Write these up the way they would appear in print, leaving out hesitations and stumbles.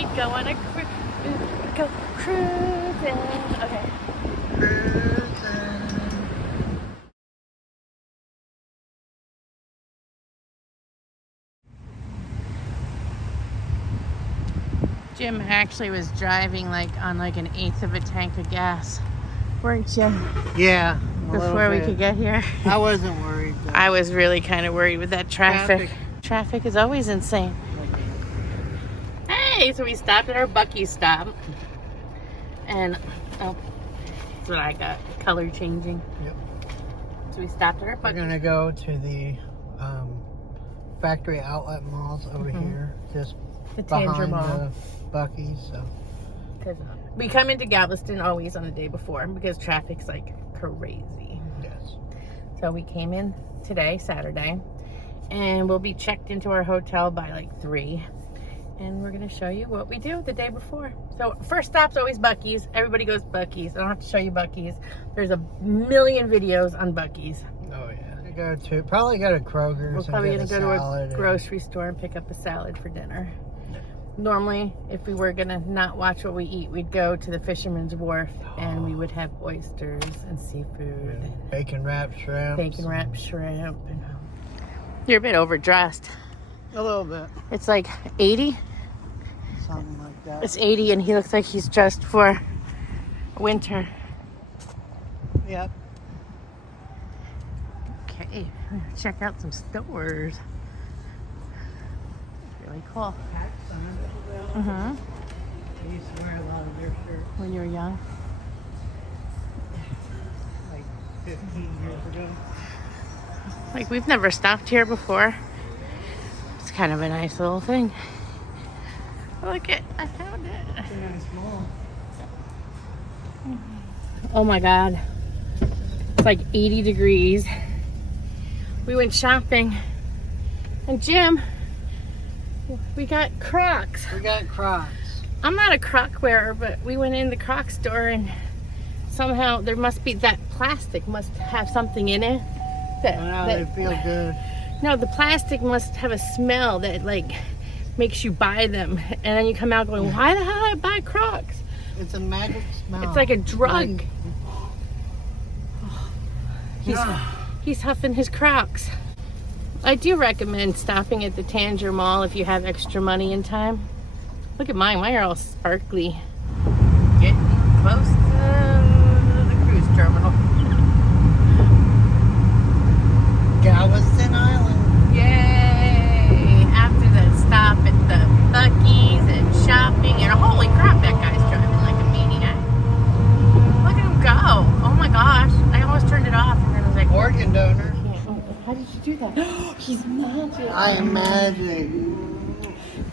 we'd go on a go cruising. Okay. Jim actually was driving on an eighth of a tank of gas, weren't you? Yeah. Before we could get here. I wasn't worried though. I was really kind of worried with that traffic. Traffic is always insane. Hey, so we stopped at our buc-ee stop. And, oh, that's what I got. Color changing. Yep. So we stopped at our buc-ee. We're going to go to the factory outlet malls over here. Just the behind Tanger Mall. the Buc-ee's. So. Cause we come into Galveston always on the day before because traffic's like crazy. Yes. So we came in today, Saturday, and we'll be checked into our hotel by like 3. And we're gonna show you what we do the day before. So first stop's always Buc-ee's. Everybody goes Buc-ee's. I don't have to show you Buc-ee's. There's a million videos on Buc-ee's. Oh yeah. Probably go to Kroger's. We're probably gonna go to a and grocery store and pick up a salad for dinner. Normally, if we were gonna not watch what we eat, we'd go to the Fisherman's Wharf and we would have oysters and seafood. And bacon wrapped shrimp. Bacon wrapped shrimp. And, you're a bit overdressed. A little bit. It's like 80. Something like that. It's 80 and he looks like he's dressed for winter. Yep. Okay, check out some stores. Really cool. Mm-hmm. I used to wear a lot of their shirts. When you were young? Like 15 years ago. Like, we've never stopped here before. It's kind of a nice little thing. Look it, I found it. It's a nice mall. Oh my God. It's like 80 degrees. We went shopping. And Jim, we got Crocs. We got Crocs. I'm not a Croc wearer, but we went in the Croc store and somehow there must be that plastic must have something in it. They feel good. No, the plastic must have a smell that like makes you buy them. And then you come out going, why the hell did I buy Crocs? It's a magic smell. It's like a drug. He's huffing his Crocs. I do recommend stopping at the Tanger Mall if you have extra money and time. Look at mine. Mine are all sparkly. Getting close to the cruise terminal. Galveston Island. Yay! After the stop at the Buc-ee's and shopping, and holy crap, that guy's driving like a maniac. Look at him go! Oh my gosh! I almost turned it off, and then I was like, Organ donor. how did you do that? He's magic. I am magic.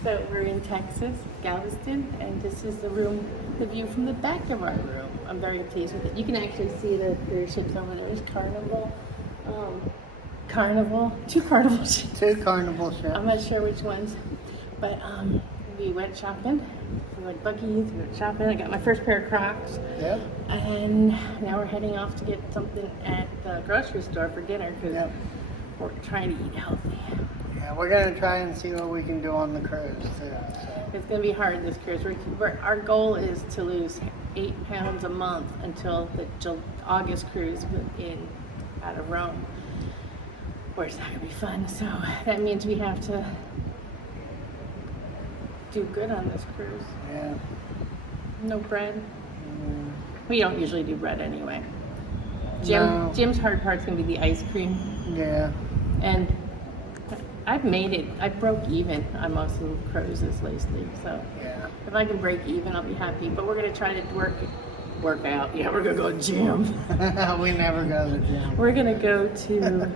So we're in Texas, Galveston, and this is the view from the back of our room. I'm very pleased with it. You can actually see the cruise ships over there. There's two Carnival ships. Two Carnival ships. I'm not sure which ones, but we went shopping. We went Buc-ee's, we went shopping. I got my first pair of Crocs. Yep. And now we're heading off to get something at the grocery store for dinner because we're trying to eat healthy. Yeah, we're going to try and see what we can do on the cruise too. So. It's going to be hard this cruise. Our goal is to lose 8 pounds a month until the August cruise out of Rome. Or it's not going to be fun. So that means we have to do good on this cruise. Yeah. No bread. Mm. We don't usually do bread anyway. No. Jim's hard part's going to be the ice cream. Yeah. And I've made it. I broke even on most of the cruises lately. So if I can break even, I'll be happy. But we're going to try to work out. Yeah, we're going to go to the gym. We never go to the gym. We're going to go to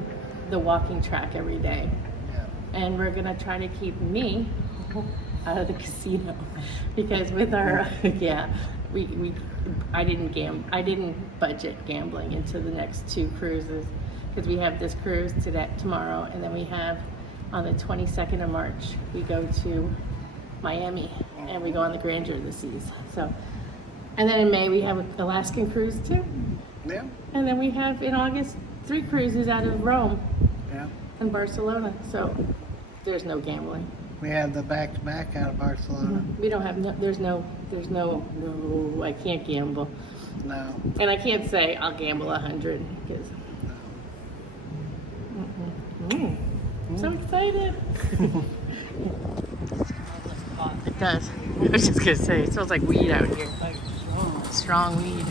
the walking track every day. Yeah. And we're going to try to keep me out of the casino. Because with our, I didn't budget gambling into the next 2 cruises. Because we have this cruise tomorrow, and then we have on the 22nd of March, we go to Miami, and we go on the Grandeur of the Seas. So, and then in May we have an Alaskan cruise too. Yeah. And then we have in August 3 cruises out of Rome. Yeah. And Barcelona. So there's no gambling. We have the back-to-back out of Barcelona. We don't have no. There's no. No. I can't gamble, No. and I can't say I'll gamble 100 because. I'm so excited. It does. I was just gonna say, it smells like weed out here. Strong weed.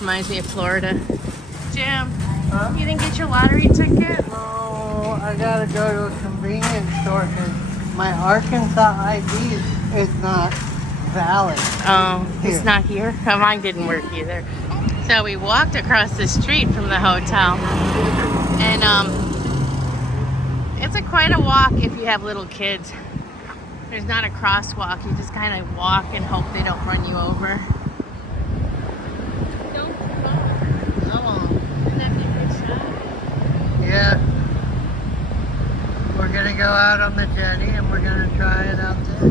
Reminds me of Florida. Jim, you didn't get your lottery ticket? No, I gotta go to a convenience store because my Arkansas ID is not valid. Oh, it's Here. not here? Oh, mine didn't work either. So we walked across the street from the hotel. And it's quite a walk if you have little kids. There's not a crosswalk. You just kind of walk and hope they don't run you over. Don't fall. Oh, Isn't that a good shot? yeah. We're gonna go out on the jetty and we're gonna try it out there.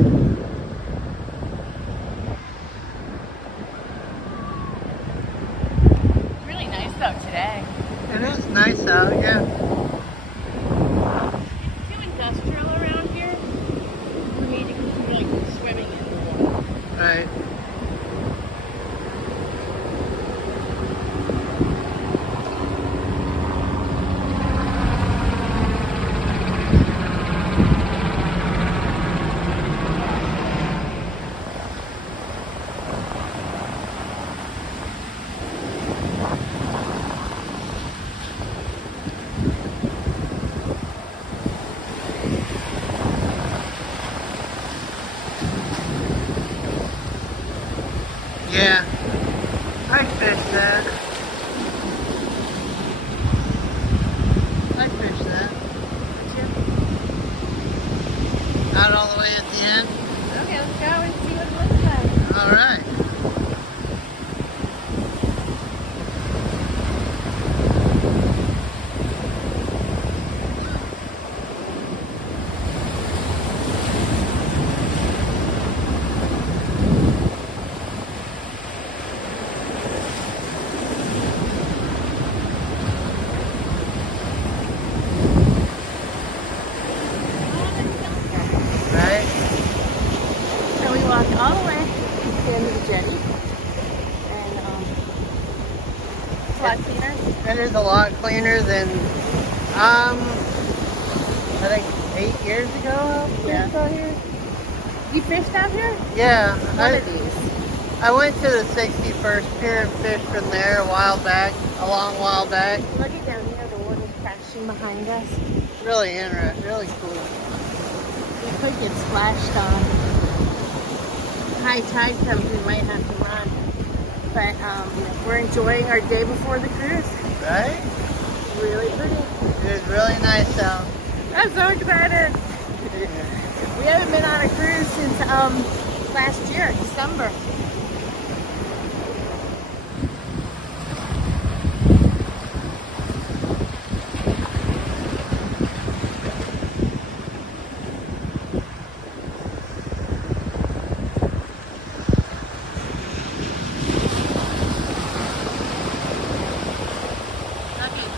Really nice though today. It is nice out, yeah. Too industrial around here for me to continue like swimming in the water. Right. Yeah. I fished that. I fished that. Not all the way at the end. Okay, let's go and see what it looks like. All right. Right. So we walked all the way to the end of the jetty. And it's a lot cleaner. It is a lot cleaner than, I think 8 years ago. Yeah. Out here. You fished out here? Yeah. One of these. I went to the 61st Pier and fished from there a long while back. Look at down here, the water's crashing behind us. Really interesting, really cool. We could get splashed on. High tide comes, we might have to run. But we're enjoying our day before the cruise. Right? Really pretty. It is really nice out. I'm so excited. We haven't been on a cruise since last year, December.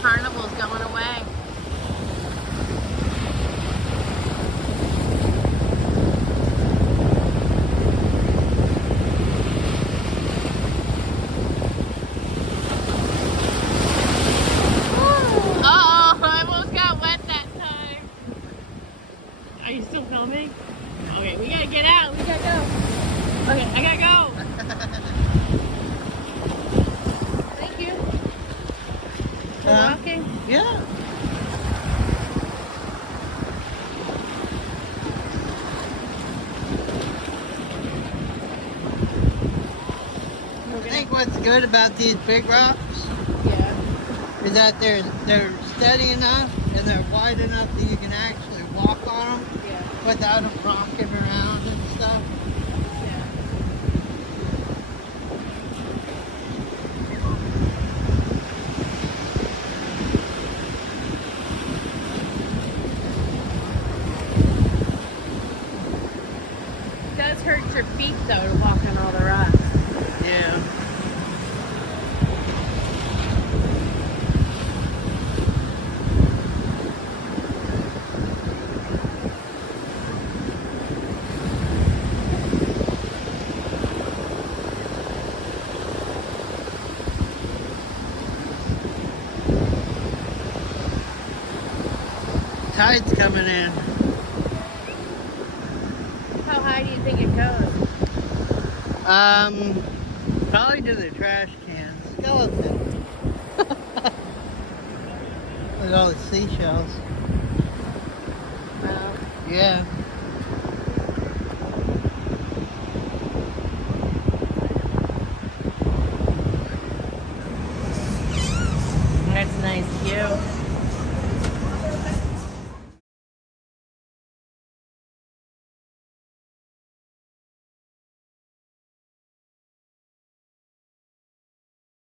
Carnival's going away. Uh-oh, I almost got wet that time. Are you still filming? Okay, we gotta get out. We gotta go. Okay, I gotta go. Thank you for walking. Yeah. I think what's good about these big rocks is that they're steady enough and they're wide enough that you can actually walk on them without them rocking around and stuff. It does hurt your feet though to walk on all the rocks. Yeah. tide's coming in. How high do you think it goes? Probably to the trash can. Skeleton. With all the seashells. Well, Yeah. that's a nice view.